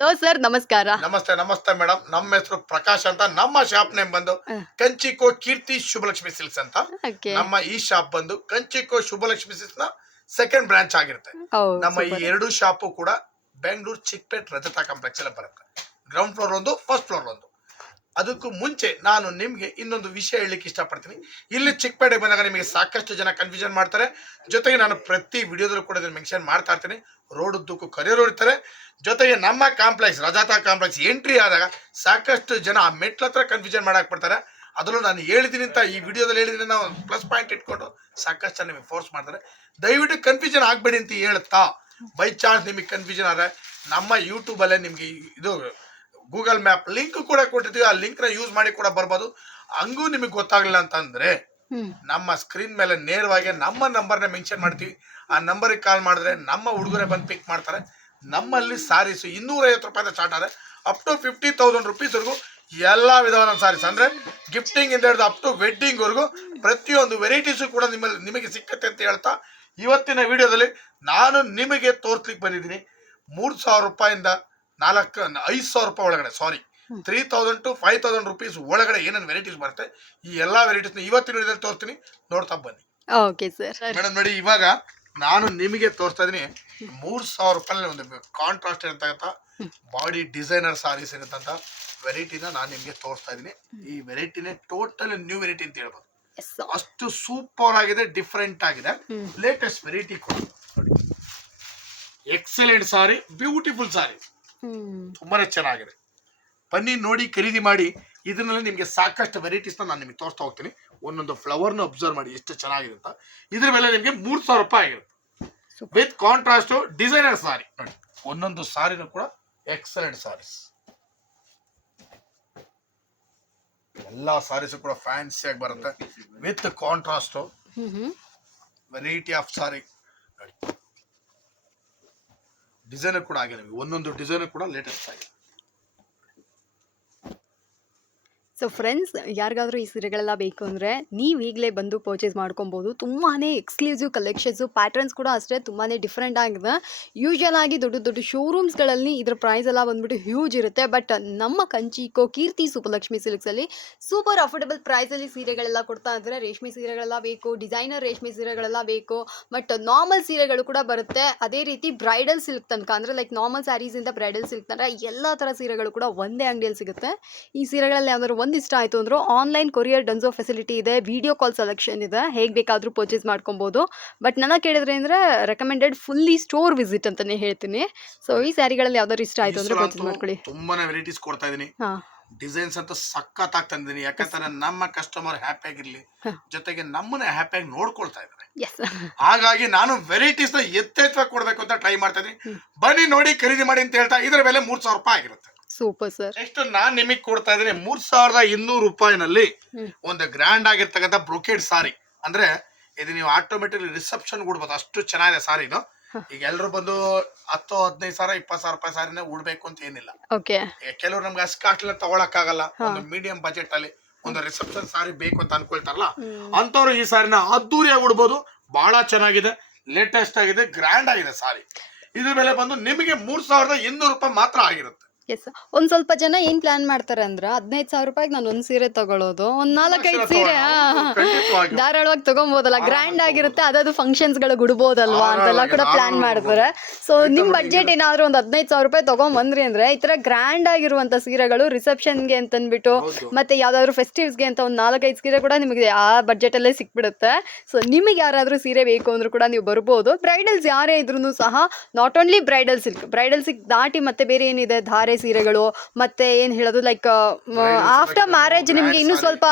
Hello sir, ನಮಸ್ಕಾರ. ನಮಸ್ತೆ ನಮಸ್ತೆ ಮೇಡಮ್. ನಮ್ಮ ಹೆಸರು ಪ್ರಕಾಶ್ ಅಂತ. ನಮ್ಮ ಶಾಪ್ ನೇಮ್ ಬಂದು ಕಂಚಿಕೋ ಕೀರ್ತಿ ಶುಭಲಕ್ಷ್ಮಿ ಸಿಲ್ಕ್ಸ್ ಅಂತ. ಓಕೆ. ನಮ್ಮ ಈ ಶಾಪ್ ಬಂದು ಕಂಚಿಕೋ ಶುಭಲಕ್ಷ್ಮಿ ಸಿಲ್ಕ್ಸ್ ನ ಸೆಕೆಂಡ್ ಬ್ರಾಂಚ್ ಆಗಿರುತ್ತೆ. ಓ, ನಮ್ಮ ಈ ಸೂಪರ್. ಎರಡು ಶಾಪು ಕೂಡ ಬೆಂಗಳೂರು ಚಿಕ್ಕಪೇಟ್ ರಜತಾ ಕಾಂಪ್ಲೆಕ್ಸ್ ಎಲ್ಲ ಬರುತ್ತೆ. ಗ್ರೌಂಡ್ ಫ್ಲೋರ್ ಒಂದು, ಫಸ್ಟ್ ಫ್ಲೋರ್ ಒಂದು. ಅದಕ್ಕೂ ಮುಂಚೆ ನಾನು ನಿಮ್ಗೆ ಇನ್ನೊಂದು ವಿಷಯ ಹೇಳಲಿಕ್ಕೆ ಇಷ್ಟಪಡ್ತೀನಿ. ಇಲ್ಲಿ ಚಿಕ್ಕಪೇಟೆಗೆ ಬಂದಾಗ ನಿಮಗೆ ಸಾಕಷ್ಟು ಜನ ಕನ್ಫ್ಯೂಷನ್ ಮಾಡ್ತಾರೆ. ಜೊತೆಗೆ ನಾನು ಪ್ರತಿ ವಿಡಿಯೋದಲ್ಲೂ ಕೂಡ ಇದನ್ನು ಮೆನ್ಷನ್ ಮಾಡ್ತಾ ಇರ್ತೀನಿ. ರೋಡ್ ಉದ್ದಕ್ಕೂ ಕರಿಯರು ಇರ್ತಾರೆ. ಜೊತೆಗೆ ನಮ್ಮ ಕಾಂಪ್ಲೆಕ್ಸ್ ರಜತಾ ಕಾಂಪ್ಲೆಕ್ಸ್ ಎಂಟ್ರಿ ಆದಾಗ ಸಾಕಷ್ಟು ಜನ ಆ ಮೆಟ್ಲ ಹತ್ರ ಕನ್ಫ್ಯೂಷನ್ ಮಾಡಕ್ ಬರ್ತಾರೆ. ಅದರಲ್ಲೂ ನಾನು ಹೇಳಿದ್ದೀನಿ ಅಂತ ಈ ವಿಡಿಯೋದಲ್ಲಿ ಹೇಳಿದ್ದೀನಿ, ನಾವು ಪ್ಲಸ್ ಪಾಯಿಂಟ್ ಇಟ್ಕೊಂಡು ಸಾಕಷ್ಟು ಜನ ನಿಮಗೆ ಫೋರ್ಸ್ ಮಾಡ್ತಾರೆ. ದಯವಿಟ್ಟು ಕನ್ಫ್ಯೂಷನ್ ಆಗಬೇಡಿ ಅಂತ ಹೇಳ್ತಾ, ಬೈ ಚಾನ್ಸ್ ನಿಮಗೆ ಕನ್ಫ್ಯೂಷನ್ ಆದರೆ ನಮ್ಮ ಯೂಟ್ಯೂಬಲ್ಲೇ ನಿಮಗೆ ಇದು ಗೂಗಲ್ ಮ್ಯಾಪ್ ಲಿಂಕ್ ಕೂಡ ಕೊಟ್ಟಿರ್ತೀವಿ. ಆ ಲಿಂಕ್ನ ಯೂಸ್ ಮಾಡಿ ಕೂಡ ಬರ್ಬೋದು. ಹಂಗೂ ನಿಮಗೆ ಗೊತ್ತಾಗಲಿಲ್ಲ ಅಂತಂದ್ರೆ ನಮ್ಮ ಸ್ಕ್ರೀನ್ ಮೇಲೆ ನೇರವಾಗಿ ನಮ್ಮ ನಂಬರ್ನ ಮೆನ್ಷನ್ ಮಾಡ್ತೀವಿ. ಆ ನಂಬರಿಗೆ ಕಾಲ್ ಮಾಡಿದ್ರೆ ನಮ್ಮ ಹುಡುಗರೇ ಬಂದು ಪಿಕ್ ಮಾಡ್ತಾರೆ. ನಮ್ಮಲ್ಲಿ ಸಾರೀಸು 250 ರೂಪಾಯಿಂದ ಸ್ಟಾರ್ಟ್ ಆದರೆ ಅಪ್ ಟು 50,000 ರುಪೀಸ್ವರೆಗೂ ಎಲ್ಲ ವಿಧವಾದ ಸಾರೀಸ್, ಅಂದರೆ ಗಿಫ್ಟಿಂಗ್ ಇಂದ ಹಿಡಿದು ಅಪ್ ಟು ವೆಡ್ಡಿಂಗ್ವರೆಗೂ ಪ್ರತಿಯೊಂದು ವೆರೈಟೀಸು ಕೂಡ ನಿಮಗೆ ಸಿಕ್ಕತ್ತೆ ಅಂತ ಹೇಳ್ತಾ, ಇವತ್ತಿನ ವಿಡಿಯೋದಲ್ಲಿ ನಾನು ನಿಮಗೆ ತೋರಿಸ್ಲಿಕ್ಕೆ ಬಂದಿದ್ದೀನಿ 3,000 ರೂಪಾಯಿಂದ 5,000 ರೂಪಾಯಿ ಒಳಗಡೆ, ಸಾರಿ 3,000 to 5,000 ರುಪೀಸ್ ಒಳಗಡೆ ಏನೇನು ವೆರೈಟೀಸ್ ಬರುತ್ತೆ, ಈ ಎಲ್ಲ ವೆರೈಟೀಸ್ನ ಇವತ್ತಿನ ವಿಡಿಯೋದಲ್ಲಿ ತೋರಿಸ್ತೀನಿ. ನೋಡ್ತಾ ಬನ್ನಿ. Okay sir. ಮೇಡಮ್ ನೋಡಿ, ಇವಾಗ ನಾನು ನಿಮಗೆ ತೋರಿಸ್ತಾ ಇದೀನಿ 3,000 ರೂಪಾಯಿ ಒಂದು ಕಾಂಟ್ರಾಸ್ಟ್ ಇರತಕ್ಕಂಥ ಬಾಡಿ ಡಿಸೈನರ್ ಸಾರೀಸ್ ಇರತ್ತಂತ ವೆರೈಟಿನ ನಾನು ನಿಮಗೆ ತೋರಿಸ್ತಾ ಇದೀನಿ. ಈ ವೆರೈಟಿನೇ ಟೋಟಲ್ ನ್ಯೂ ವೆರೈಟಿ ಅಂತ ಹೇಳ್ಬೋದು. ಅಷ್ಟು ಸೂಪರ್ ಆಗಿದೆ, ಡಿಫ್ರೆಂಟ್ ಆಗಿದೆ, ಲೇಟೆಸ್ಟ್ ವೆರೈಟಿ ಕೂಡ ನೋಡಿ. ಎಕ್ಸಲೆಂಟ್ ಸಾರಿ, ಬ್ಯೂಟಿಫುಲ್ ಸಾರಿ, ತುಂಬಾನೇ ಚೆನ್ನಾಗಿದೆ. ಬನ್ನಿ ನೋಡಿ, ಖರೀದಿ ಮಾಡಿ. ಇದರಲ್ಲಿ ನಿಮಗೆ ಸಾಕಷ್ಟು ವೆರೈಟೀಸ್ನ ನಾನು ನಿಮಗೆ ತೋರಿಸ್ತಾ ಹೋಗ್ತೀನಿ. ಒಂದೊಂದು ಫ್ಲವರ್ನ ಅಬ್ಸರ್ವ್ ಮಾಡಿ ಎಷ್ಟು ಚೆನ್ನಾಗಿದೆ ಅಂತ. ಇದ್ರ ಮೇಲೆ ನಿಮಗೆ 3,000 ರೂಪಾಯಿ ಆಗಿರುತ್ತೆ ವಿತ್ ಕಾಂಟ್ರಾಸ್ಟ್ ಡಿಸೈನರ್ ಸಾರಿ. ನೋಡಿ, ಒಂದೊಂದು ಸಾರಿನೂ ಕೂಡ ಎಕ್ಸಲೆಂಟ್ ಸಾರೀಸ್. ಎಲ್ಲಾ ಸಾರೀಸು ಕೂಡ ಫ್ಯಾನ್ಸಿ ಆಗಿ ಬರುತ್ತೆ ವಿತ್ ಕಾಂಟ್ರಾಸ್ಟ್ ವೆರೈಟಿ ಆಫ್ ಸಾರಿ. ನೋಡಿ, ಡಿಸೈನರ್ ಕೂಡ ಆಗಿದೆ. ನಿಮಗೆ ಒಂದೊಂದು ಡಿಸೈನರ್ ಕೂಡ ಲೇಟೆಸ್ಟ್ ಆಗಿದೆ. ಸೊ ಫ್ರೆಂಡ್ಸ್, ಯಾರಿಗಾದ್ರೂ ಈ ಸೀರೆಗಳೆಲ್ಲ ಬೇಕು ಅಂದರೆ ನೀವು ಈಗಲೇ ಬಂದು ಪರ್ಚೇಸ್ ಮಾಡ್ಕೊಬೋದು. ತುಂಬಾ ಎಕ್ಸ್ಕ್ಲೂಸಿವ್ ಕಲೆಕ್ಷನ್ಸು, ಪ್ಯಾಟರ್ನ್ಸ್ ಕೂಡ ಅಷ್ಟೇ ತುಂಬಾ ಡಿಫ್ರೆಂಟ್ ಆಗಿದೆ. ಯೂಶುವಲ್ ಆಗಿ ದೊಡ್ಡ ದೊಡ್ಡ ಶೋರೂಮ್ಸ್ಗಳಲ್ಲಿ ಇದ್ರ ಪ್ರೈಸ್ ಎಲ್ಲ ಬಂದ್ಬಿಟ್ಟು ಹ್ಯೂಜ್ ಇರುತ್ತೆ. ಬಟ್ ನಮ್ಮ ಕಂಚಿಕೋ ಕೀರ್ತಿ ಸುಬ್ಬಲಕ್ಷ್ಮಿ ಸಿಲ್ಕ್ಸಲ್ಲಿ ಸೂಪರ್ ಅಫೋರ್ಡಬಲ್ ಪ್ರೈಸಲ್ಲಿ ಸೀರೆಗಳೆಲ್ಲ ಕೊಡ್ತಾ ಇದ್ದಾರೆ. ರೇಷ್ಮೆ ಸೀರೆಗಳೆಲ್ಲ ಬೇಕು, ಡಿಸೈನರ್ ರೇಷ್ಮೆ ಸೀರೆಗಳೆಲ್ಲ ಬೇಕು, ಬಟ್ ನಾರ್ಮಲ್ ಸೀರೆಗಳು ಕೂಡ ಬರುತ್ತೆ. ಅದೇ ರೀತಿ ಬ್ರೈಡಲ್ ಸಿಲ್ಕ್ ತನಕ, ಅಂದರೆ ಲೈಕ್ ನಾರ್ಮಲ್ ಸ್ಯಾರೀಸಿಂದ ಬ್ರೈಡಲ್ ಸಿಲ್ಕ್ ತನಕ ಎಲ್ಲ ಥರ ಸೀರೆಗಳು ಕೂಡ ಒಂದೇ ಅಂಗಡಿಯಲ್ಲಿ ಸಿಗುತ್ತೆ. ಈ ಸೀರೆಗಳಲ್ಲಿ ಯಾವ್ದಾದ್ರು ಒಂದು ಇಷ್ಟ ಆಯಿತು ಅಂದರೂ ಆನ್ಲೈನ್ ಕೊರಿಯರ್ ಡನ್ಸೋ ಫೆಸಿಲಿಟಿ ಇದೆ, ವಿಡಿಯೋ ಕಾಲ್ ಸೆಲೆಕ್ಷನ್ ಇದೆ, ಹೇಗೆ ಬೇಕಾದರೂ ಪರ್ಚೇಸ್ ಮಾಡ್ಕೊಬೋದು. ಬಟ್ ನನ್ನ ಕೇಳಿದ್ರೆ ಅಂದರೆ ರೆಕಮೆಂಡೆಡ್ ಫುಲ್ಲಿ ಸ್ಟೋರ್ ವಿಸಿಟ್ ಅಂತಲೇ ಹೇಳ್ತೀನಿ. ಸೊ ಈ ಸ್ಯಾರಿಗಳಲ್ಲಿ ಯಾವ್ದಾದ್ರು ಇಷ್ಟ ಆಯಿತು ಅಂದರೆ ಪರ್ಚೇಸ್ ಮಾಡ್ಕೊಳ್ಳಿ. ತುಂಬಾನೇ ವೆರೈಟೀಸ್ ಕೊಡ್ತಾ ಇದೀನಿ. ಡಿಸೈನ್ಸ್ ಅಂತ ಸಖತ್ತಾಗಿ ತಂದಿದ್ದೀನಿ. ಯಾಕಂದ್ರೆ ನಮ್ಮ ಕಸ್ಟಮರ್ ಹ್ಯಾಪಿ ಆಗಿರ್ಲಿ, ಜೊತೆಗೆ ನಮ್ಮನ್ನ ಹ್ಯಾಪಿಯಾಗಿ ನೋಡ್ಕೊಳ್ತಾ ಇದ್ದಾರೆ. ಹಾಗಾಗಿ ನಾನು ವೆರೈಟೀಸ್ ನ ಎತ್ತೆತ್ತವಾಗಿ ಕೊಡ್ಬೇಕು ಅಂತ ಟ್ರೈ ಮಾಡ್ತಾ ಇದೀನಿ. ಬನ್ನಿ ನೋಡಿ, ಖರೀದಿ ಮಾಡಿ ಅಂತ ಹೇಳ್ತಾ, ಇದರ ಬೆಲೆ 3,000 ರೂಪಾಯಿ ಆಗಿರುತ್ತೆ. Super sir. ನೆಕ್ಸ್ಟ್ ನಾನ್ ನಿಮಗೆ ಕೊಡ್ತಾ ಇದ್ದೀನಿ 3,200 ರೂಪಾಯಿನಲ್ಲಿ ಒಂದು ಗ್ರ್ಯಾಂಡ್ ಆಗಿರ್ತಕ್ಕಂಥ ಬ್ರೊಕೇಡ್ ಸಾರಿ. ಅಂದ್ರೆ ಇದು ನೀವು ಆಟೋಮೆಟಿಕ್ ರಿಸೆಪ್ಷನ್ ಉಡ್ಬೋದು, ಅಷ್ಟು ಚೆನ್ನಾಗಿದೆ ಸಾರಿನು. ಈಗ ಎಲ್ಲರೂ ಬಂದು 10, 15 ಸಾವಿರ, 20,000 ರೂಪಾಯಿ ಸಾರಿನ ಉಡ್ಬೇಕು ಅಂತ ಏನಿಲ್ಲ. ಕೆಲವರು ನಮ್ಗೆ ಅಷ್ಟು ಕಾಸ್ಟ್ಲಿ ತಗೊಳಕ್ ಆಗಲ್ಲ. ಒಂದು ಮೀಡಿಯಂ ಬಜೆಟ್ ಅಲ್ಲಿ ಒಂದು ರಿಸೆಪ್ಷನ್ ಸಾರಿ ಬೇಕು ಅಂತ ಅನ್ಕೊಳ್ತಾರಲ್ಲ, ಅಂತವ್ರು ಈ ಸಾರಿನ ಅದ್ದೂರಿಯಾಗಿ ಉಡ್ಬೋದು. ಬಹಳ ಚೆನ್ನಾಗಿದೆ, ಲೇಟೆಸ್ಟ್ ಆಗಿದೆ, ಗ್ರ್ಯಾಂಡ್ ಆಗಿದೆ ಸಾರಿ. ಇದ್ರ ಬೆಲೆ ಬಂದು ನಿಮಗೆ 3,200 ರೂಪಾಯಿ ಮಾತ್ರ ಆಗಿರುತ್ತೆ. ಎಸ್, ಒಂದು ಸ್ವಲ್ಪ ಜನ ಏನು ಪ್ಲಾನ್ ಮಾಡ್ತಾರೆ ಅಂದ್ರೆ 15,000 ರೂಪಾಯಿಗೆ ನಾನು ಒಂದು ಸೀರೆ ತಗೊಳ್ಳೋದು, ಒಂದು 4-5 ಸೀರೆ ಧಾರಾಳವಾಗಿ ತಗೊಬೋದಲ್ಲ, ಗ್ರ್ಯಾಂಡ್ ಆಗಿರುತ್ತೆ, ಅದಾದ್ರು ಫಂಕ್ಷನ್ಸ್ಗಳು ಉಡ್ಬೋದಲ್ವಾ ಅಂತೆಲ್ಲ ಕೂಡ ಪ್ಲಾನ್ ಮಾಡ್ತಾರೆ. ಸೊ ನಿಮ್ಮ ಬಡ್ಜೆಟ್ ಏನಾದರೂ ಒಂದು 15,000 ರೂಪಾಯಿ ತಗೊಂಬಂದ್ರಿ ಅಂದ್ರೆ ಈ ಥರ ಗ್ರ್ಯಾಂಡ್ ಆಗಿರುವಂಥ ಸೀರೆಗಳು ರಿಸೆಪ್ಷನ್ಗೆ ಅಂತಂದ್ಬಿಟ್ಟು ಮತ್ತೆ ಯಾವ್ದಾದ್ರು ಫೆಸ್ಟಿವ್ಸ್ಗೆ ಅಂತ ಒಂದು 4-5 ಸೀರೆ ಕೂಡ ನಿಮಗೆ ಆ ಬಡ್ಜೆಟಲ್ಲೇ ಸಿಕ್ಬಿಡುತ್ತೆ. ಸೊ ನಿಮಗೆ ಯಾರಾದರೂ ಸೀರೆ ಬೇಕು ಅಂದ್ರೂ ಕೂಡ ನೀವು ಬರ್ಬೋದು. ಬ್ರೈಡಲ್ಸ್ ಯಾರೇ ಇದ್ರೂ ಸಹ ನಾಟ್ ಓನ್ಲಿ ಬ್ರೈಡಲ್ ಸಿಲ್ಕ್ ದಾಟಿ ಮತ್ತೆ ಬೇರೆ ಏನಿದೆ, ಧಾರೆ ಸೀರೆಗಳು, ಮತ್ತೆ ಏನ್ ಹೇಳೋದು ಲೈಕ್ ಆಫ್ಟರ್ ಮ್ಯಾರೇಜ್ ನಿಮ್ಗೆ ಇನ್ನೂ ಸ್ವಲ್ಪ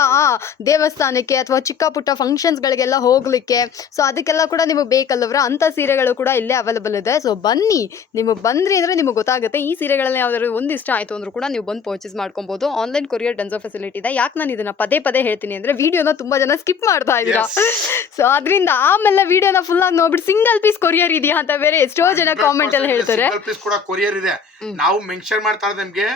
ದೇವಸ್ಥಾನಕ್ಕೆ ಅಥವಾ ಚಿಕ್ಕ ಪುಟ್ಟ ಫಂಕ್ಷನ್ಸ್ ಗಳಿಗೆಲ್ಲ ಹೋಗ್ಲಿಕ್ಕೆ, ಸೊ ಅದಕ್ಕೆಲ್ಲ ಕೂಡ ನಿಮಗೆ ಬೇಕಲ್ಲವ್ರ, ಅಂತ ಸೀರೆಗಳು ಕೂಡ ಇಲ್ಲೇ ಅವೈಲೇಬಲ್ ಇದೆ. ಸೊ ಬನ್ನಿ, ನಿಮಗೆ ಬಂದ್ರಿ ಅಂದ್ರೆ ನಿಮಗೆ ಗೊತ್ತಾಗುತ್ತೆ. ಈ ಸೀರೆಗಳಲ್ಲಿ ಯಾವ್ದಾದ್ರು ಒಂದು ಇಷ್ಟ ಆಯ್ತು ಅಂದ್ರೂ ಕೂಡ ನೀವು ಬಂದು ಪರ್ಚೇಸ್ ಮಾಡ್ಕೊಬಹುದು. ಆನ್ಲೈನ್ ಕೊರಿಯರ್ ಡನ್ಸೋ ಫೆಸಿಲಿಟಿ ಇದೆ. ಯಾಕೆ ನಾನು ಇದನ್ನ ಪದೇ ಪದೇ ಹೇಳ್ತೀನಿ ಅಂದ್ರೆ ವಿಡಿಯೋನ ತುಂಬಾ ಜನ ಸ್ಕಿಪ್ ಮಾಡ್ತಾ ಇದ್ದೀರಾ. ಸೊ ಅದರಿಂದ ಆಮೇಲೆ ವಿಡಿಯೋನ ಫುಲ್ ಆಗಿ ನೋಡ್ಬಿಟ್ಟು ಸಿಂಗಲ್ ಪೀಸ್ ಕೊರಿಯರ್ ಇದೆಯಾ ಅಂತ ಬೇರೆ ಎಷ್ಟೋ ಜನ ಕಾಮೆಂಟ್ ಅಲ್ಲಿ ಹೇಳ್ತಾರೆ. ಕೊರಿಯರ್ ಇದೆ, ನಾವು ಮೆನ್ಷನ್ ಮಾಡ್ತಾ ಇರೋದು ನಿಮ್ಗೆ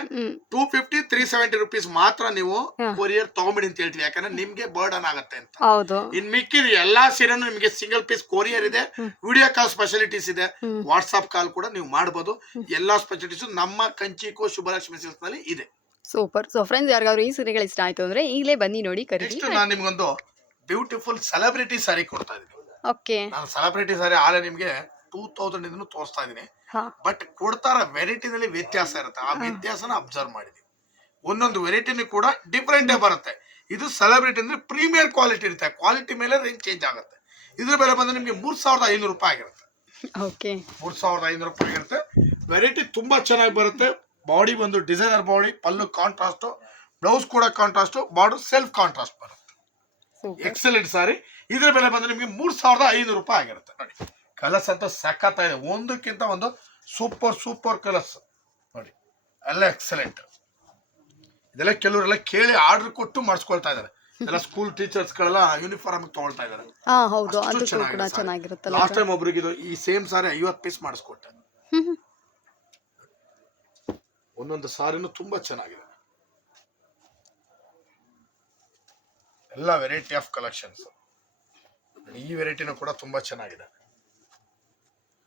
250 370 rupees ಮಾತ್ರ ನೀವು ಕೊರಿಯರ್ ತಗೊಂಬಿಡಿ ಅಂತ ಹೇಳ್ತೀವಿ, ಯಾಕಂದ್ರೆ ನಿಮ್ಗೆ ಬರ್ಡನ್ ಆಗತ್ತೆ ಅಂತ. ಹೌದು. ಇನ್ ಮಿಕ್ಕಿದ ಎಲ್ಲಾ ಸೀರೆನು ನಿಮ್ಗೆ ಸಿಂಗಲ್ ಪೀಸ್ ಕೊರಿಯರ್ ಇದೆ, ವಿಡಿಯೋ ಕಾಲ್ ಸ್ಪೆಷಾಲಿಟೀಸ್ ಇದೆ, ವಾಟ್ಸ್ಆಪ್ ಕಾಲ್ ಕೂಡ ನೀವು ಮಾಡಬಹುದು. ಎಲ್ಲಾ ಸ್ಪೆಷಾಲಿಟೀಸ್ ನಮ್ಮ ಕಂಚಿಕೋ ಶುಭಲಕ್ಷ್ಮಿ ಸಿಲ್ಕ್ಸ್ ನಲ್ಲಿ ಇದೆ. ಸೂಪರ್. ಸೊ ಫ್ರೆಂಡ್ಸ್, ಯಾರಿಗಾದ್ರು ಈ ಸೀರೆಗಳು ಇಷ್ಟ ಆಯ್ತು ಅಂದ್ರೆ ಈಗಲೇ ಬನ್ನಿ ನೋಡಿ ಖರೀದಿ. ನೆಕ್ಸ್ಟ್ ನಾನು ನಿಮ್ಗೊಂದು ಬ್ಯೂಟಿಫುಲ್ ಸೆಲೆಬ್ರಿಟಿ ಸಾರಿ ಕೊಡ್ತಾ ಇದೀನಿ. ಓಕೆ. ನಾನು ಸೆಲೆಬ್ರಿಟಿ ಸಾರಿ ಆಲೆ ನಿಮ್ಗೆ 2000 ಇಂದನೂ ತೋರಿಸ್ತಾ ಇದೀನಿ. ಬಟ್ ಕೊಡ್ತಾರ ವೆರೈಟಿನಲ್ಲಿ ವ್ಯತ್ಯಾಸ ಇರುತ್ತೆ. ಆ ವ್ಯತ್ಯಾಸನ ಅಬ್ಸರ್ವ್ ಮಾಡಿದೀವಿ. ಒಂದೊಂದು ವೆರೈಟಿನೂ ಕೂಡ ಡಿಫ್ರೆಂಟೇ ಬರುತ್ತೆ. ಇದು ಸೆಲೆಬ್ರಿಟಿ ಅಂದ್ರೆ ಪ್ರೀಮಿಯರ್ ಕ್ವಾಲಿಟಿ ಇರುತ್ತೆ. ಕ್ವಾಲಿಟಿ ಮೇಲೆ ರೇಂಜ್ ಚೇಂಜ್ ಆಗುತ್ತೆ. ಇದ್ರ ಬೆಲೆ ಬಂದ್ರೆ ನಿಮ್ಗೆ 3500 ರೂಪಾಯಿ ಆಗಿರುತ್ತೆ. ಓಕೆ. 3500 ರೂಪಾಯಿ ಆಗಿರುತ್ತೆ. ವೆರೈಟಿ ತುಂಬಾ ಚೆನ್ನಾಗಿ ಬರುತ್ತೆ. ಬಾಡಿ ಒಂದು ಡಿಸೈನರ್ ಬಾಡಿ, ಪಲ್ಲು ಕಾಂಟ್ರಾಸ್ಟ್, ಬ್ಲೌಸ್ ಕೂಡ ಕಾಂಟ್ರಾಸ್ಟ್, ಬಾರ್ಡರ್ ಸೆಲ್ಫ್ ಕಾಂಟ್ರಾಸ್ಟ್ ಬರುತ್ತೆ. ಎಕ್ಸಲೆಂಟ್ ಸಾರಿ. ಇದ್ರ ಬೆಲೆ ಬಂದ್ರೆ ನಿಮ್ಗೆ 3500 ರೂಪಾಯಿ ಆಗಿರುತ್ತೆ. ನೋಡಿ ಕಲರ್ಸ್ ಅಂತ ಸಖತ್ ಇದೆ. ಒಂದಕ್ಕಿಂತ ಒಂದು ಸೂಪರ್ ಕಲರ್ಸ್ ನೋಡಿ, ಎಲ್ಲ ಎಕ್ಸಲೆಂಟ್. ಇದೆಲ್ಲ ಕೆಲವರೆಲ್ಲ ಕೇಳಿ ಆರ್ಡರ್ ಕೊಟ್ಟು ಮಾಡಿಸ್ಕೊಳ್ತಾ ಇದಾರೆ. ಎಲ್ಲ ಸ್ಕೂಲ್ ಟೀಚರ್ಸ್ ಗಳೆಲ್ಲ ಯೂನಿಫಾರ್ಮ್ ತಗೊಳ್ತಾ ಇದಾರೆ. ಲಾಸ್ಟ್ ಟೈಮ್ ಒಬ್ರಿಗೆ ಇದು ಈ ಸೇಮ್ ಸಾರಿ 50 ಪೀಸ್ ಮಾಡಿಸ್ಕೊಟ್ಟೆ. ಒಂದೊಂದು ಸಾರಿನೂ ತುಂಬಾ ಚೆನ್ನಾಗಿದೆ. ಎಲ್ಲ ವೆರೈಟಿ ಆಫ್ ಕಲೆಕ್ಷನ್ಸ್. ಈ ವೆರೈಟಿನೂ ಕೂಡ ತುಂಬಾ ಚೆನ್ನಾಗಿದೆ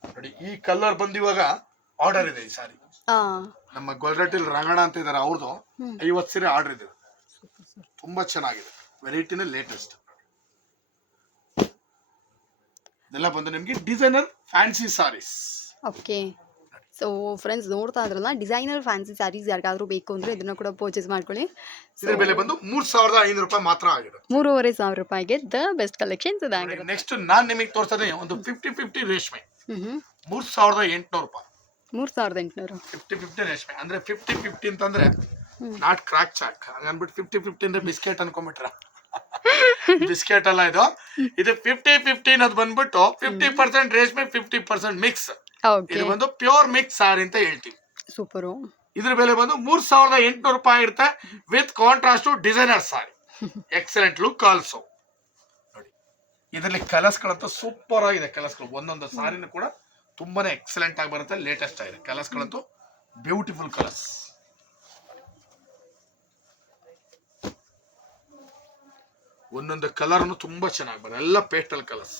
ನೋಡಿ. ಈ ಕಲರ್ ಬಂದು ಇವಾಗ ಆರ್ಡರ್ ಇದೆ. ಈ ಸಾರಿ ನಮ್ಮ ಗೊಲ್ರಟ್ಟಿಲ್ ರಂಗಣ ಅಂತ ಇದಾರೆ, ಅವ್ರದ್ದು 50 ಸೀರೆ ಆರ್ಡರ್ ಇದೆ. ತುಂಬಾ ಚೆನ್ನಾಗಿದೆ. ವೆರೈಟಿನ ಲೇಟೆಸ್ಟ್. ಇದೆಲ್ಲ ಬಂದು ನಿಮ್ಗೆ designer fancy sarees. Okay. So friends, ನೋಡ್ತಾ ಇದ್ರಲ್ಲ, ಡಿಸೈನರ್ ಫ್ಯಾನ್ಸಿ ಸ್ಯಾರೀಸ್ ಯಾರಿಗಾದ್ರೂ ಬೇಕು ಅಂದ್ರೆ ಇದನ್ನ ಕೂಡ ಪರ್ಚೇಸ್ ಮಾಡ್ಕೊಳ್ಳಿ. ಇದರ ಬೆಲೆ ಬಂದು 3500 ರೂಪಾಯಿ ಮಾತ್ರ ಆಗಿದೆ. 3500 ರೂಪಾಯಿಗೆ ದ ಬೆಸ್ಟ್ ಕಲೆಕ್ಷನ್ಸ್ ಇದಾಗಿದೆ. ನೆಕ್ಸ್ಟ್ ನಾನ್ ನಿಮಗೆ ತೋರಿಸ್ತಾ ಇದ್ದೀನಿ ಒಂದು 50-50 ರೇಷ್ಮೆ. 3800 ರೂಪಾಯಿ. 3800. 50-50 ರೇಷ್ಮೆ ಅಂದ್ರೆ 50-50 ಅಂತಂದ್ರೆ ನಾಟ್ ಕ್ರಾಕ್ ಚಾಕ್ ಹಂಗನ್ಬಿಟ್ಟು 50-50 ಅಂದ್ರೆ ಬಿಸ್ಕೆಟ್ ಅನ್ಕೊಂಡ್ಬಿಟ್ರ. ಬಿಸ್ಕೆಟ್ ಅಲ್ಲ ಇದು. ಇದು 50-50 ಅನ್ನೋದು ಬಂದ್ಬಿಟ್ಟು 50% ರೇಷ್ಮೆ 50% ಮಿಕ್ಸ್. ಇದು ಬಂದು ಪ್ಯೂರ್ ಮಿಕ್ಸ್ ಸಾರಿ ಅಂತ ಹೇಳ್ತೀವಿ. ಸೂಪರ್. ಇದ್ರ ಬೆಲೆ ಬಂದು 3800 ರೂಪಾಯಿ ಇರುತ್ತೆ with contrast designer sorry. Excellent look also. ನೋಡಿ ಇದರಲ್ಲಿ ಕಲರ್ಸ್ ಗಳಂತೂ ಸೂಪರ್ ಆಗಿದೆ. ಕಲರ್ಸ್ ಗಳು ಒಂದೊಂದು ಸಾರಿನೂ ಕೂಡ ತುಂಬಾನೇ ಎಕ್ಸಲೆಂಟ್ ಆಗಿ ಬರುತ್ತೆ. ಲೇಟೆಸ್ಟ್ ಆಗಿದೆ. ಕಲರ್ಸ್ ಗಳಂತೂ ಬ್ಯೂಟಿಫುಲ್ ಕಲರ್ಸ್. ಒಂದೊಂದು ಕಲರ್ ತುಂಬಾ ಚೆನ್ನಾಗಿ ಬರುತ್ತೆ. ಎಲ್ಲ ಪೇಸ್ಟಲ್ ಕಲರ್ಸ್.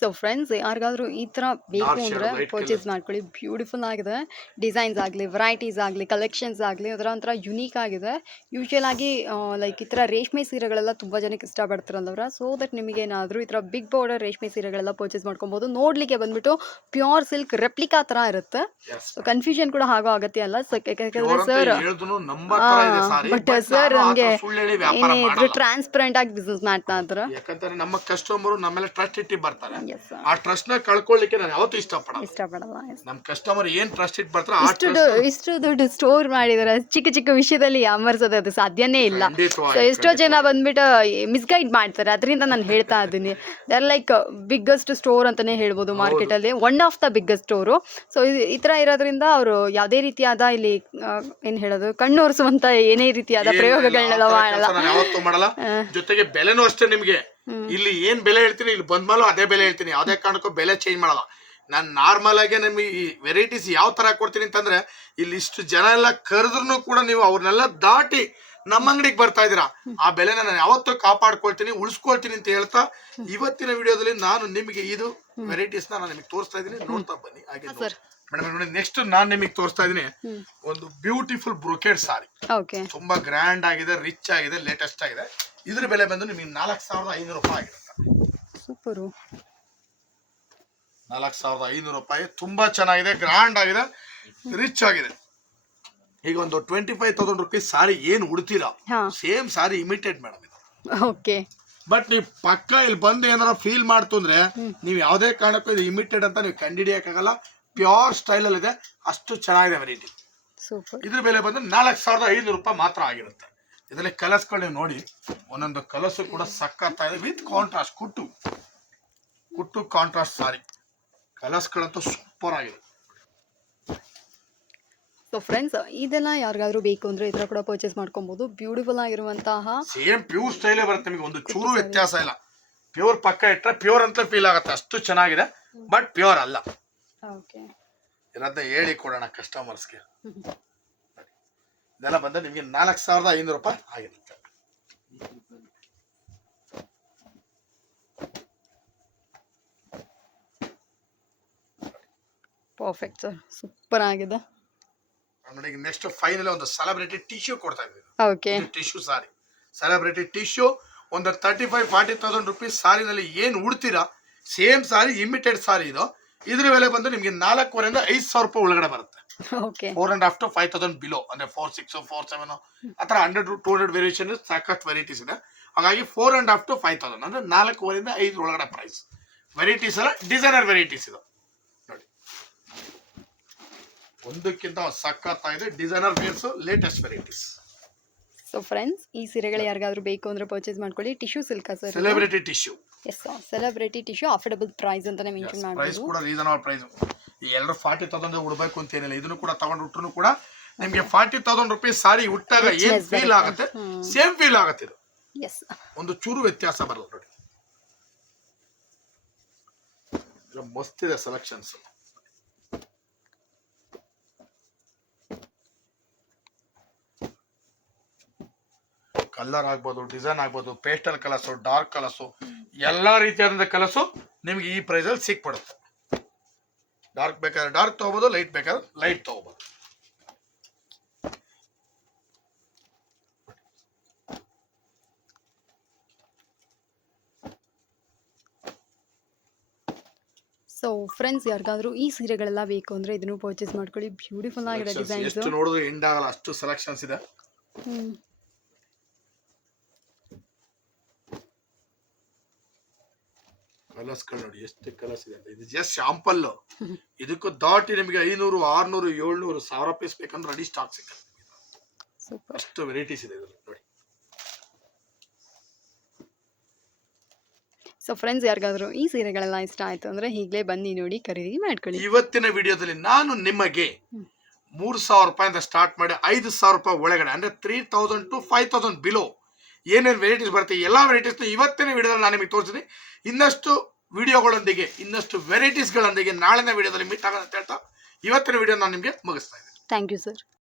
ಸೊ ಫ್ರೆಂಡ್ಸ್, ಯಾರಿಗಾದ್ರೂ ಈ ಥರ ಬೇಕು ಅಂದರೆ ಪರ್ಚೇಸ್ ಮಾಡ್ಕೊಳ್ಳಿ. ಬ್ಯೂಟಿಫುಲ್ ಆಗಿದೆ. ಡಿಸೈನ್ಸ್ ಆಗಲಿ, ವೆರೈಟೀಸ್ ಆಗಲಿ, ಕಲೆಕ್ಷನ್ಸ್ ಆಗಲಿ ಅದರ ಒಂಥರ ಯುನೀಕ್ ಆಗಿದೆ. ಯೂಶ್ವಲ್ ಆಗಿ ಲೈಕ್ ಈ ಥರ ರೇಷ್ಮೆ ಸೀರೆಗಳೆಲ್ಲ ತುಂಬ ಜನಕ್ಕೆ ಇಷ್ಟಪಡ್ತಾರಲ್ಲವ್ರ. ಸೊ ದಟ್ ನಿಮಗೆ ಏನಾದರೂ ಈ ಥರ ಬಿಗ್ ಬಾರ್ಡರ್ ರೇಷ್ಮೆ ಸೀರೆಗಳೆಲ್ಲ ಪರ್ಚೇಸ್ ಮಾಡ್ಕೊಬೋದು. ನೋಡಲಿಕ್ಕೆ ಬಂದ್ಬಿಟ್ಟು ಪ್ಯೂರ್ ಸಿಲ್ಕ್ ರೆಪ್ಲಿಕಾ ಥರ ಇರುತ್ತೆ. ಸೊ ಕನ್ಫ್ಯೂಷನ್ ಕೂಡ ಆಗೋ ಅಗತ್ಯ ಅಲ್ಲ. ಸೊ ಯಾಕಂದರೆ ಸರ್ ಬಟ್ ಸರ್ ನಮಗೆ ಏನೇ ಇದ್ರು ಟ್ರಾನ್ಸ್ಪರೆಂಟ್ ಆಗಿ ಬಿಸ್ನೆಸ್ ಮಾಡ್ತಾ ಇದ್ದಾರೆ. ಯಾಕಂದ್ರೆ ನಮ್ಮ ಕಸ್ಟಮರ್ ನಮ್ಮೆಲ್ಲ ಟ್ರಸ್ಟ್ ಇಟ್ಟು ಬರ್ತಾರೆ. ಆ ಟ್ರಸ್ಟ್ ನ ಕಳ್ಕೊಳ್ಳಿಕ್ಕೆ ನಾನು ಯಾವತ್ತೂ ಇಷ್ಟಪಡಲ್ಲ. ನಮ್ ಕಸ್ಟಮರ್ ಏನ್ ಟ್ರಸ್ಟ್ ಇಟ್ಟು ಬರ್ತಾರೆ. ಇಷ್ಟು ದುಡ್ಡು ಸ್ಟೋರ್ ಮಾಡಿದಾರೆ, ಚಿಕ್ಕ ಚಿಕ್ಕ ವಿಷಯದಲ್ಲಿ ಯಾಮರ್ಸೋದು ಅದು ಸಾಧ್ಯನೇ ಇಲ್ಲ. ಸೊ ಎಷ್ಟೋ ಜನ ಬಂದ್ಬಿಟ್ಟು ಮಿಸ್ಗೈಡ್ ಮಾಡ್ತಾರೆ. ಅದರಿಂದ ನಾನು ಹೇಳ್ತಾ ಇದ್ದೀನಿ, ದರ್ ಲೈಕ್ ಬಿಗ್ಗೆಸ್ಟ್ ಸ್ಟೋರ್ ಅಂತಾನೆ ಹೇಳ್ಬೋದು ಮಾರ್ಕೆಟ್ ಅಲ್ಲಿ. One of the biggest store. So ಈ ತರ ಇರೋದ್ರಿಂದ ಅವರು ಯಾವುದೇ ರೀತಿಯಾದ ಇಲ್ಲಿ ಏನ್ ಹೇಳೋದು ಕಣ್ಣೋರಿಸುವಂತ ಏನೇ ರೀತಿಯಾದ ಪ್ರಯೋಗಗಳನ್ನೆಲ್ಲ ಮಾಡಲ್ಲ. ಜೊತೆಗೆ ಬೆಲೆನೂ ಅಷ್ಟೇ. ನಿಮ್ಗೆ ಇಲ್ಲಿ ಏನ್ ಬೆಲೆ ಹೇಳ್ತೀನಿ, ಇಲ್ಲಿ ಬಂದ್ಮೇಲೂ ಅದೇ ಬೆಲೆ ಹೇಳ್ತೀನಿ. ಯಾವುದೇ ಕಾರಣಕ್ಕೂ ಬೆಲೆ ಚೇಂಜ್ ಮಾಡಲ್ಲ. ನಾನು ನಾರ್ಮಲ್ ಆಗಿ ನಿಮ್ಗೆ ಈ ವೆರೈಟೀಸ್ ಯಾವ ತರ ಕೊಡ್ತೀನಿ ಅಂತಂದ್ರೆ, ಇಲ್ಲಿ ಇಷ್ಟು ಜನ ಎಲ್ಲ ಕರೆದ್ರು ಕೂಡ ನೀವು ಅವ್ರನ್ನೆಲ್ಲ ದಾಟಿ ನಮ್ಮ ಅಂಗಡಿಗೆ ಬರ್ತಾ ಇದೀರಾ. ಆ ಬೆಲೆನ ನಾನು ಯಾವತ್ತೂ ಕಾಪಾಡ್ಕೊಳ್ತೀನಿ, ಉಳಿಸ್ಕೊಳ್ತೀನಿ ಅಂತ ಹೇಳ್ತಾ ಇವತ್ತಿನ ವಿಡಿಯೋದಲ್ಲಿ ನಾನು ನಿಮಗೆ ಇದು ವೆರೈಟೀಸ್ ನಾನು ನಿಮಗೆ ತೋರಿಸ್ತಾ ಇದೀನಿ. ನೋಡ್ತಾ ಬನ್ನಿ. ಹಾಗೆ ಮೇಡಮ್ ನೆಕ್ಸ್ಟ್ ನಾನು ನಿಮಗೆ ತೋರಿಸ್ತಾ ಇದೀನಿ ಒಂದು ಬ್ಯೂಟಿಫುಲ್ ಬ್ರೊಕೇಡ್ ಸಾರಿ. ತುಂಬಾ ಗ್ರ್ಯಾಂಡ್ ಆಗಿದೆ, ರಿಚ್ ಆಗಿದೆ, ಲೇಟೆಸ್ಟ್ ಆಗಿದೆ. ಇದ್ರ ಬೆಲೆ ಬಂದು ನಿಮಗೆ 4500 ರೂಪಾಯಿ ಆಗಿರುತ್ತೆ. ಸೂಪರ್. 4500 ರೂಪಾಯಿ. ತುಂಬಾ ಚೆನ್ನಾಗಿದೆ, ಗ್ರ್ಯಾಂಡ್ ಆಗಿದೆ, ರಿಚ್ ಆಗಿದೆ. ಈಗ ಒಂದು 25,000 ರೂಪಾಯಿ ಸಾರಿ ಏನ್ ಉಡ್ತೀರಾ, ಸೇಮ್ ಸಾರಿ ಇಮಿಟೇಟ್ ಮೇಡಮ್ ಇದು. ಓಕೆ. ಬಟ್ ನೀವು ಪಕ್ಕ ಇಲ್ಲಿ ಬಂದು ಏನಾರ ಫೀಲ್ ಮಾಡ್ತು ಅಂದ್ರೆ ನೀವು ಯಾವುದೇ ಕಾರಣಕ್ಕೂ ಇದು ಇಮಿಟೇಟ್ ಅಂತ ನೀವು ಕಂಡುಹಿಡಿಯಕ್ಕಾಗಲ್ಲ. ಪ್ಯೂರ್ ಸ್ಟೈಲ್ ಅಲ್ಲಿ ಇದೆ. ಅಷ್ಟು ಚೆನ್ನಾಗಿದೆ ವೆರೈಟಿ. ಇದ್ರ ಬೆಲೆ ಬಂದು 4500 ರೂಪಾಯಿ ಮಾತ್ರ ಆಗಿರುತ್ತೆ. ಇದರಲ್ಲಿ ಕಲರ್ಸ್ ಗಳು ನೀವು ನೋಡಿ, ಒಂದೊಂದು ಕಲರ್ಸ್ ಕೂಡ ಸಕ್ಕತ್ತಾ ಇದೆ ವಿತ್ ಕಾಂಟ್ರಾಸ್ಟ್. ಕುಟ್ಟು ಕಾಂಟ್ರಾಸ್ಟ್ ಸಾರಿ. ಕಲರ್ಸ್ ಗಳಂತೂ ಸೂಪರ್ ಆಗಿದೆ. ಸೊ ಫ್ರೆಂಡ್ಸ್, ಇದೆಲ್ಲ ಯಾರಿಗಾದ್ರೂ ಬೇಕು ಅಂದ್ರೆ ಇದರ ಕೂಡ ಪರ್ಚೇಸ್ ಮಾಡ್ಕೊಬಹುದು. ಬ್ಯೂಟಿಫುಲ್ ಆಗಿರುವಂತಹ ಸೇಮ್ ಪ್ಯೂರ್ ಸ್ಟೈಲೇ ಬರುತ್ತೆ. ನಿಮಗೆ ಒಂದು ಚೂರು ವ್ಯತ್ಯಾಸ ಇಲ್ಲ. ಪ್ಯೂರ್ ಪಕ್ಕ ಇಟ್ಟರೆ ಪ್ಯೂರ್ ಅಂತ ಫೀಲ್ ಆಗುತ್ತೆ. ಅಷ್ಟು ಚೆನ್ನಾಗಿದೆ, ಬಟ್ ಪ್ಯೂರ್ ಅಲ್ಲ. ಓಕೆ. ಇರೋದನ್ನ ಹೇಳಿ ಕೊಡೋಣ ಕಸ್ಟಮರ್ಸ್ಗೆ. ಇದೆಲ್ಲ ಬಂದು ನಿಮಗೆ 4500 ರೂಪಾಯಿ ಆಗಿರುತ್ತೆ. ಪರ್ಫೆಕ್ಟ್ ಸರ್, ಸೂಪರ್ ಆಗಿದೆ. ನೋಡಿ ನೆಕ್ಸ್ಟ್ ಫೈನಲ್ ಒಂದು ಸೆಲೆಬ್ರಿಟಿ ಟಿಶ್ಯೂ ಕೊಡ್ತಾ ಇದ್ದೀವಿ. ಓಕೆ, ಟಿಶ್ಯೂ ಸಾರಿ, ಸೆಲೆಬ್ರಿಟಿ ಟಿಶ್ಯೂ ಒಂದು 35,000-40,000 ರುಪೀಸ್ ಸಾರಿನಲ್ಲಿ ಏನು ಉಡ್ತೀರಾ ಸೇಮ್ ಸಾರಿ, ಇಮಿಟೆಡ್ ಸಾರಿ ಇದು. ಇದ್ರ ಬೆಲೆ ಬಂದು ನಿಮಗೆ 4,500 5,000 ರೂಪಾಯಿ ಒಳಗಡೆ ಬರುತ್ತೆ. ಓಕೆ, 4.5 to 5,000 ಬಿಲೋ, ಅಂದ್ರೆ 4,600 4,700 ಆ ಥರ 100 to 200 ವೇರಿಯೇಷನ್ ಸಾಕಷ್ಟು ವೆರೈಟೀಸ್ ಇದೆ. ಹಾಗಾಗಿ 4.5 to 5,000 ಅಂದ್ರೆ 4,500 5 ಒಳಗಡೆ ಪ್ರೈಸ್. ವೆರೈಟೀಸ್ ಎಲ್ಲ ಡಿಸೈನರ್ ವೆರೈಟೀಸ್ ಇದು ನೋಡಿ, ಒಂದಕ್ಕಿಂತ ಸಖತ್ತಾಗಿದೆ designer wears, latest varieties. So friends, ಈ ಸೀರೆಗಳು ಯಾರಿಗಾದ್ರೂ ಬೇಕು ಅಂದ್ರೆ ಪರ್ಚೇಸ್ ಮಾಡ್ಕೊಳ್ಳಿ. ಟಿಶ್ಯೂ ಸಿಲ್ಕಾ sir? Celebrity tissue. Yes, celebrity tissue, affordable price ಅಂತಾನೆ ಮೆನ್ಷನ್ ಪ್ರೈಸ್ ಮಾಡ್ಬೋದು. ಕೂಡ ರೀಸನಬಲ್ ಪ್ರೈಸ್. ಈ ಎಲ್ಲರೂ 40,000 ಉಡ್ಬೇಕು ಅಂತ ಏನಿಲ್ಲ, ಇದನ್ನು ಕೂಡ ತಗೊಂಡು ಉಟ್ರು ಕೂಡ ನಿಮಗೆ 40,000 ರೂಪಾಯಿ ಸಾರಿ ಉಟ್ಟಾಗ ಏನ್ ಫೀಲ್ ಆಗುತ್ತೆ ಸೇಮ್ ಫೀಲ್ ಆಗುತ್ತೆ. ಇದು ಎಸ್, ಒಂದು ಚೂರು ವ್ಯತ್ಯಾಸ ಬರಲ್ಲ ನೋಡಿ. ಮಸ್ತ್ ಇದೆ ಸೆಲೆಕ್ಷನ್ಸ್. ಕಲರ್ ಆಗ್ಬೋದು, ಡಿಸೈನ್ ಆಗ್ಬೋದು, ಪೇಸ್ಟಲ್ ಕಲರ್ಸು, ಡಾರ್ಕ್ ಕಲರ್ಸು, ಎಲ್ಲಾ ರೀತಿಯಾದಂಥ ಕಲರ್ಸು ನಿಮ್ಗೆ ಈ ಪ್ರೈಸ್ ಅಲ್ಲಿ ಸಿಕ್ಬಿಡುತ್ತೆ. ಡಾರ್ಕ್ ಬೇಕಾದ್ರೆ ಡಾರ್ಕ್ ತಗೋಬಹುದು, ಲೈಟ್ ಬೇಕಾದ್ರೆ ಲೈಟ್ ತಗೋಬಹುದು. ಸೊ ಫ್ರೆಂಡ್ಸ್, ಯಾರಿಗಾದ್ರೂ ಈ ಸೀರೆಗಳೆಲ್ಲ ಬೇಕು ಅಂದ್ರೆ ಇದನ್ನು ಪರ್ಚೇಸ್ ಮಾಡ್ಕೊಳ್ಳಿ. ಬ್ಯೂಟಿಫುಲ್ ಆಗಿದೆ ಡಿಸೈನ್ಸ್. ಎಷ್ಟು ನೋಡಿದ್ರು ಎಂಡ್ ಆಗಲ್ಲ, ಅಷ್ಟು ಸೆಲೆಕ್ಷನ್ಸ್ ಇದೆ. ಕಲರ್ಸ್ಗಳು ನೋಡಿ ಎಷ್ಟು ಕಲರ್ಸ್ ಇದೆ ಅಂತ. ಇದು ಜಸ್ಟ್ ಶಾಂಪಲ್. ಇದಕ್ಕೂ ದಾಟಿ ನಿಮಗೆ 500 600 700 1000 ಪೀಸ್ ಬೇಕಂದ್ರೆ ರೆಡಿ ಸ್ಟಾಕ್ ಸಿಗುತ್ತೆ. ಅಷ್ಟು ವೆರೈಟೀಸ್ ಇದೆ ಇದರಲ್ಲಿ ನೋಡಿ. ಸೊ ಫ್ರೆಂಡ್ಸ್, ಯಾರಿಗಾದ್ರೂ ಈ ಸೀರೆಗಳೆಲ್ಲ ಇಷ್ಟ ಆಯ್ತು ಅಂದ್ರೆ ಈಗಲೇ ಬನ್ನಿ ನೋಡಿ ಖರೀದಿ ಮಾಡ್ಕೊಳ್ಳಿ. ಇವತ್ತಿನ ವಿಡಿಯೋದಲ್ಲಿ ನಾನು ನಿಮಗೆ 3,000 ರೂಪಾಯಿಂದ ಸ್ಟಾರ್ಟ್ ಮಾಡಿ 5,000 ರೂಪಾಯಿ ಒಳಗಡೆ ಅಂದ್ರೆ 3,000 to 5,000 ಬಿಲೋ ಏನೇನು ವೆರೈಟೀಸ್ ಬರುತ್ತೆ ಎಲ್ಲಾ ವೆರೈಟೀಸ್ ಇವತ್ತಿನ ವಿಡಿಯೋದಲ್ಲಿ ನಾನು ನಿಮಗೆ ತೋರಿಸ್ತೀನಿ. ಇನ್ನಷ್ಟು ವಿಡಿಯೋಗಳೊಂದಿಗೆ, ಇನ್ನಷ್ಟು ವೆರೈಟೀಸ್ಗಳೊಂದಿಗೆ ನಾಳಿನ ವಿಡಿಯೋದಲ್ಲಿ ಮೀಟ್ ಆಗೋಣ ಅಂತ ಹೇಳ್ತಾ ಇವತ್ತಿನ ವಿಡಿಯೋ ನಾನು ನಿಮಗೆ ಮುಗಿಸ್ತಾ ಇದ್ದೀನಿ. Thank you sir.